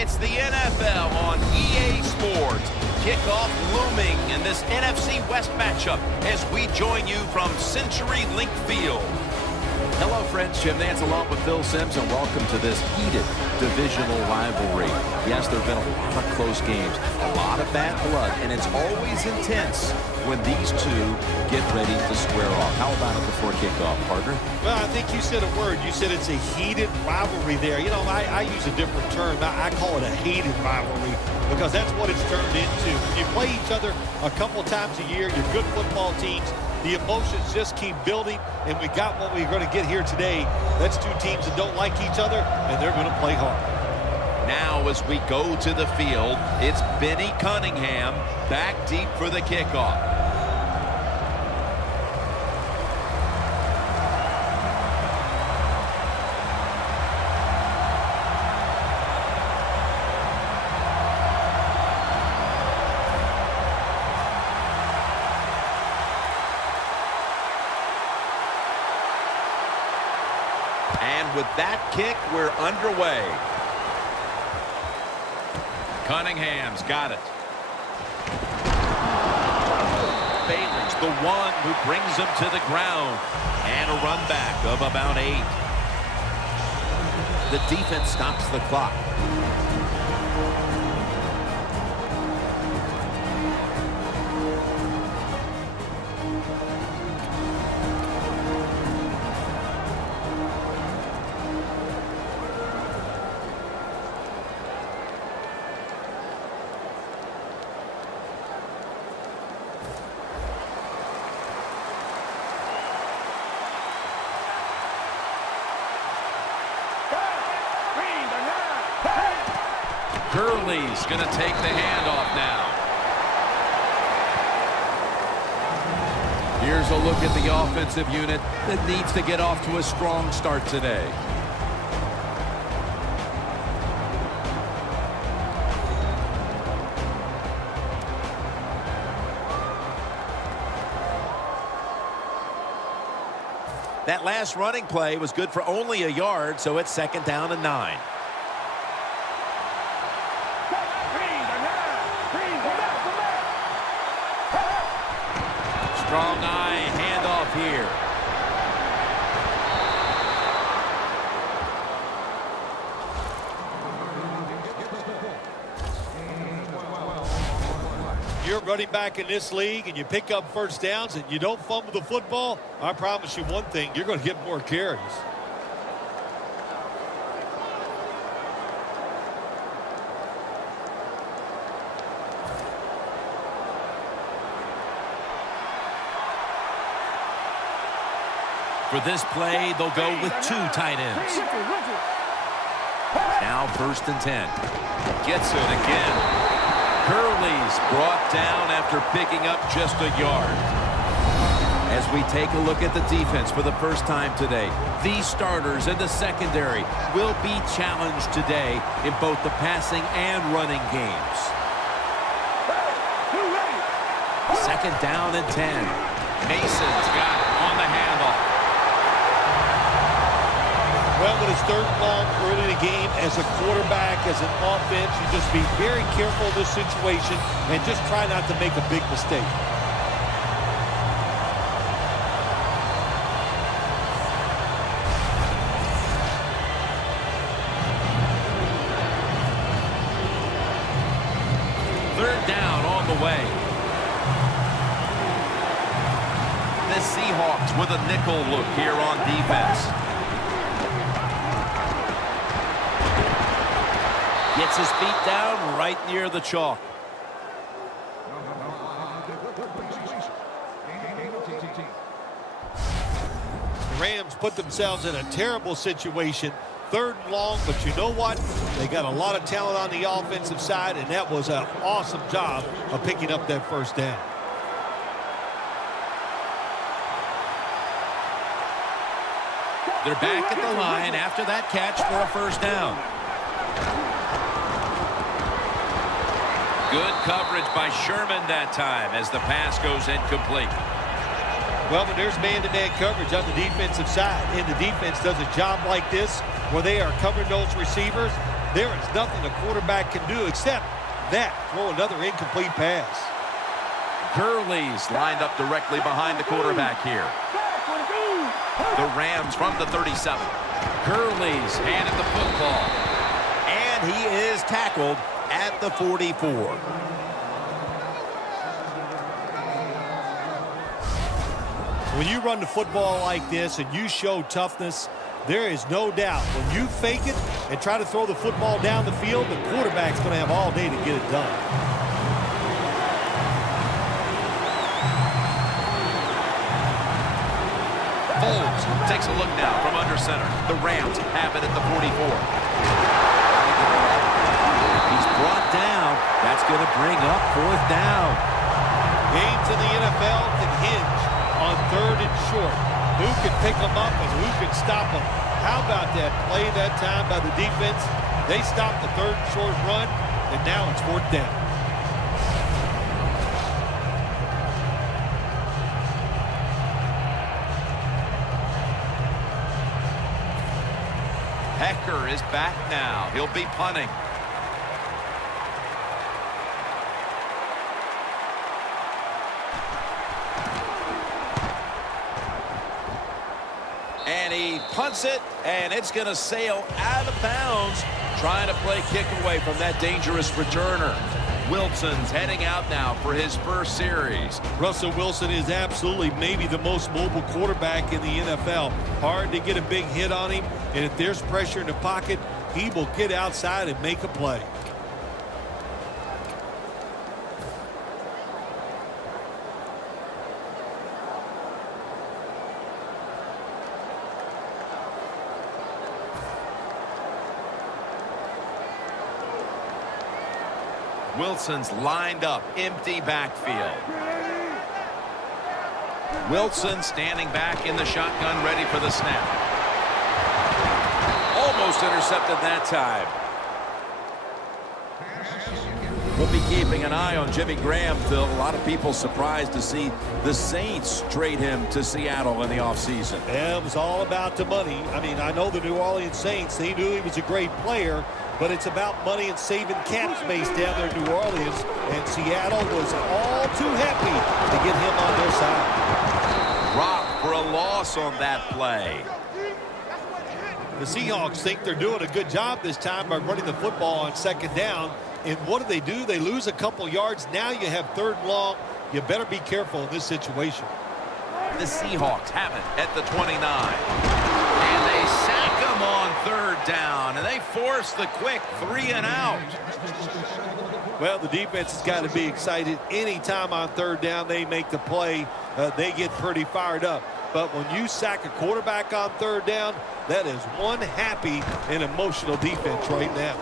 It's the NFL on EA Sports. Kickoff looming in this NFC West matchup as we join you from CenturyLink Field. Hello, friends. Jim Nance along with Phil Simms, and welcome to this heated divisional rivalry. Yes, there have been a lot of close games, a lot of bad blood, and it's always intense when these two get ready to square off. How about it before kickoff, partner? Well, I think you said a word. You said it's a heated rivalry there. You know, I use a different term. I call it a hated rivalry because that's what it's turned into. When you play each other a couple times a year, you're good football teams. The emotions just keep building, and we got what we're going to get here today. That's two teams that don't like each other, and they're going to play hard. Now as we go to the field, it's Benny Cunningham back deep for the kickoff. And with that kick, we're underway. Cunningham's got it. Bailey's the one who brings him to the ground. And a run back of about 8. The defense stops the clock. Gurley's going to take the handoff now. Here's a look at the offensive unit that needs to get off to a strong start today. That last running play was good for only a yard, so it's 2nd down and 9. Strong eye handoff here. You're running back in this league and you pick up first downs and you don't fumble the football, I promise you one thing, you're going to get more carries. For this play, they'll go with 2 tight ends. Now 1st and 10. Gets it again. Gurley's brought down after picking up just a yard. As we take a look at the defense for the first time today, these starters in the secondary will be challenged today in both the passing and running games. 2nd down and 10. Mason's got it on the handoff. Well, when it's 3rd and long early in the game, as a quarterback, as an offense, you just be very careful of this situation and just try not to make a big mistake. Third down on the way. The Seahawks with a nickel look here on defense. Gets his feet down right near the chalk. The Rams put themselves in a terrible situation. 3rd and long, but you know what? They got a lot of talent on the offensive side, and that was an awesome job of picking up that 1st down. They're back at the line after that catch for a 1st down. Good coverage by Sherman that time as the pass goes incomplete. Well, but there's man-to-man coverage on the defensive side, and the defense does a job like this where they are covering those receivers. There is nothing a quarterback can do except that, throw another incomplete pass. Gurley's lined up directly behind the quarterback here. The Rams from the 37. Gurley's handed the football. And he is tackled at the 44. When you run the football like this and you show toughness, there is no doubt when you fake it and try to throw the football down the field, the quarterback's going to have all day to get it done. Foles takes a look now from under center. The Rams have it at the 44. He's brought down. That's going to bring up 4th down. Games in the NFL can hinge on 3rd and short. Who can pick them up and who can stop them? How about that play that time by the defense? They stopped the 3rd and short run, and now it's 4th down. Hecker is back now. He'll be punting. And he punts it, and it's going to sail out of bounds, trying to play kick away from that dangerous returner. Wilson's heading out now for his first series. Russell Wilson is absolutely maybe the most mobile quarterback in the NFL. Hard to get a big hit on him, and if there's pressure in the pocket, he will get outside and make a play. Wilson's lined up, empty backfield. Wilson standing back in the shotgun, ready for the snap. Almost intercepted that time. We'll be keeping an eye on Jimmy Graham, Phil. A lot of people surprised to see the Saints trade him to Seattle in the offseason. Yeah, it was all about the money. I mean, I know the New Orleans Saints, they knew he was a great player, but it's about money and saving cap space down there in New Orleans, and Seattle was all too happy to get him on their side. Drop for a loss on that play. The Seahawks think they're doing a good job this time by running the football on 2nd down, and what do? They lose a couple yards. Now you have 3rd and long. You better be careful in this situation. The Seahawks have it at the 29. And they sack him on 3rd down, and they force the quick 3 and out. Well, the defense has got to be excited. Anytime on 3rd down they make the play, they get pretty fired up. But when you sack a quarterback on 3rd down, that is one happy and emotional defense right now.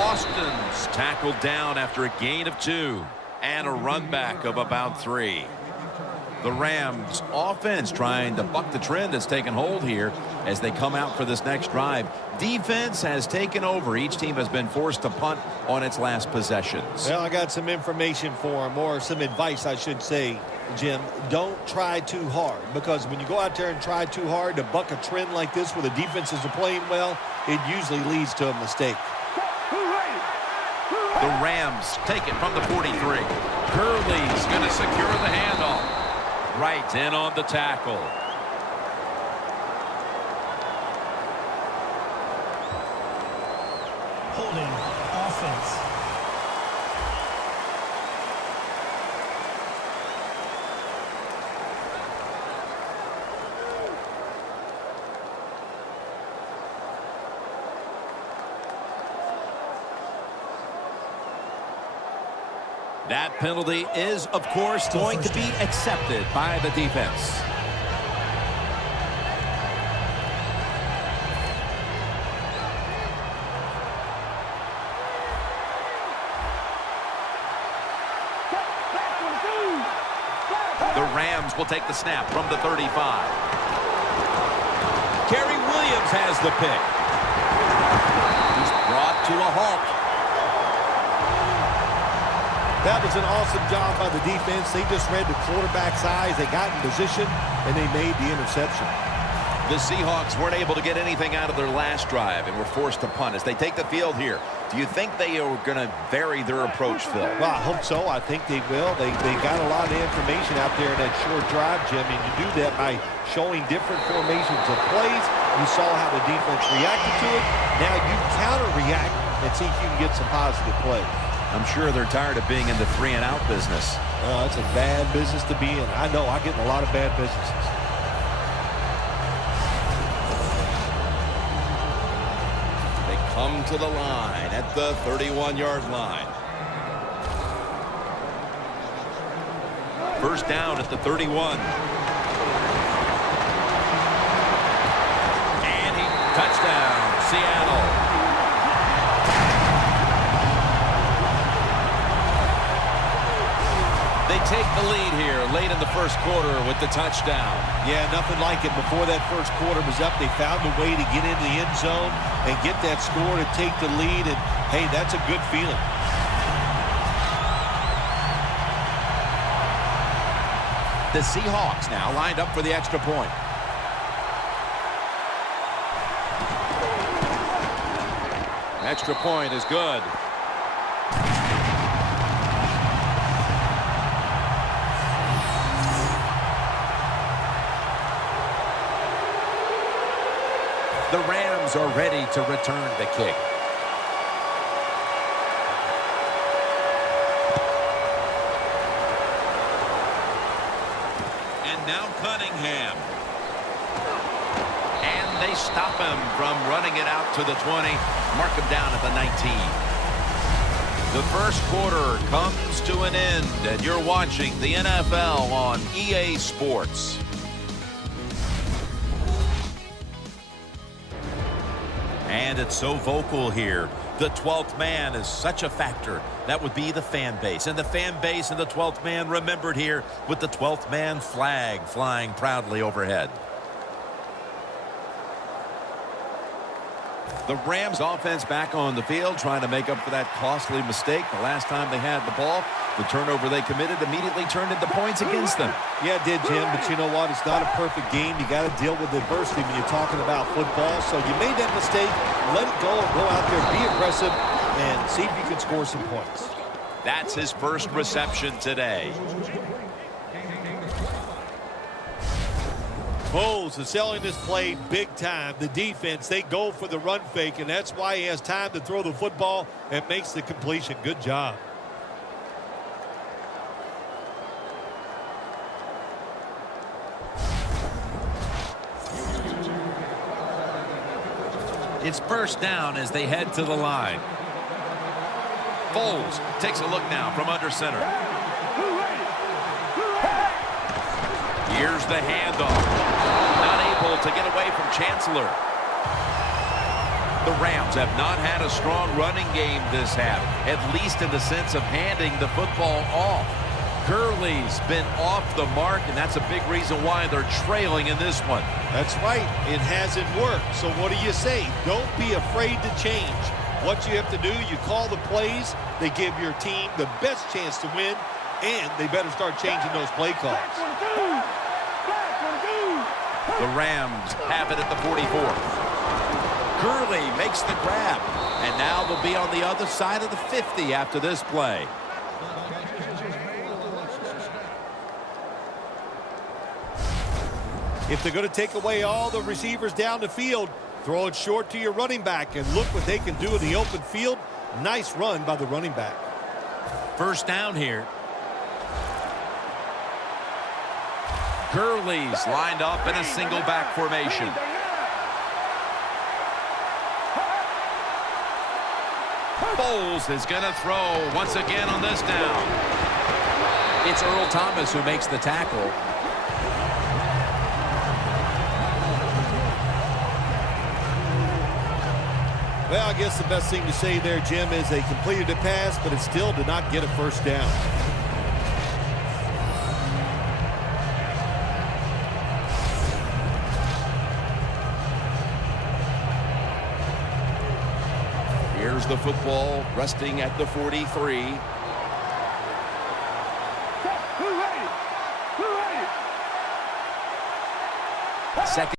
Austin's tackled down after a gain of 2 and a run back of about 3. The Rams offense trying to buck the trend that's taken hold here as they come out for this next drive. Defense has taken over. Each team has been forced to punt on its last possessions. Well, I got some information for him, or some advice, I should say, Jim. Don't try too hard, because when you go out there and try too hard to buck a trend like this where the defenses are playing well, it usually leads to a mistake. The Rams take it from the 43. Gurley's going to secure the handoff. Right in on the tackle. Holding offense. That penalty is, of course, going to be accepted by the defense. The Rams will take the snap from the 35. Kerry Williams has the pick. He's brought to a halt. That was an awesome job by the defense. They just read the quarterback's eyes. They got in position, and they made the interception. The Seahawks weren't able to get anything out of their last drive and were forced to punt as they take the field here. Do you think they are going to vary their approach, Phil? Well, I hope so. I think they will. They got a lot of information out there in that short drive, Jim, and you do that by showing different formations of plays. You saw how the defense reacted to it. Now you counter-react and see if you can get some positive plays. I'm sure they're tired of being in the 3-and-out business. It's a bad business to be in. I know. I get in a lot of bad businesses. Come to the line at the 31-yard line. First down at the 31. And touchdown, Seattle. They take the lead here late in the first quarter with the touchdown. Yeah, nothing like it. Before that first quarter was up, they found a way to get into the end zone and get that score to take the lead. And, hey, that's a good feeling. The Seahawks now lined up for the extra point. Extra point is good. The Rams are ready to return the kick. And now Cunningham. And they stop him from running it out to the 20. Mark him down at the 19. The first quarter comes to an end, and you're watching the NFL on EA Sports. And it's so vocal here. The 12th man is such a factor. That would be the fan base. And the fan base and the 12th man remembered here with the 12th man flag flying proudly overhead. The Rams offense back on the field trying to make up for that costly mistake. The last time they had the ball, the turnover they committed immediately turned into points against them. Yeah, it did, Jim, but you know what? It's not a perfect game. You got to deal with adversity when you're talking about football. So you made that mistake, let it go out there, be aggressive, and see if you can score some points. That's his first reception today. Foles is selling this play big time. The defense, they go for the run fake, and that's why he has time to throw the football and makes the completion. Good job. It's first down as they head to the line. Foles takes a look now from under center. Here's the handoff. Not able to get away from Chancellor. The Rams have not had a strong running game this half, at least in the sense of handing the football off. Gurley's been off the mark, and that's a big reason why they're trailing in this one. That's right. It hasn't worked. So what do you say? Don't be afraid to change. What you have to do, you call the plays. They give your team the best chance to win, and they better start changing those play calls. The Rams have it at the 44. Gurley makes the grab, and now they'll be on the other side of the 50 after this play. If they're going to take away all the receivers down the field, throw it short to your running back, and look what they can do in the open field. Nice run by the running back. First down here. Gurley's lined up in a single back formation. Foles is going to throw once again on this down. It's Earl Thomas who makes the tackle. Well, I guess the best thing to say there, Jim, is they completed a pass, but it still did not get a first down. Here's the football resting at the 43.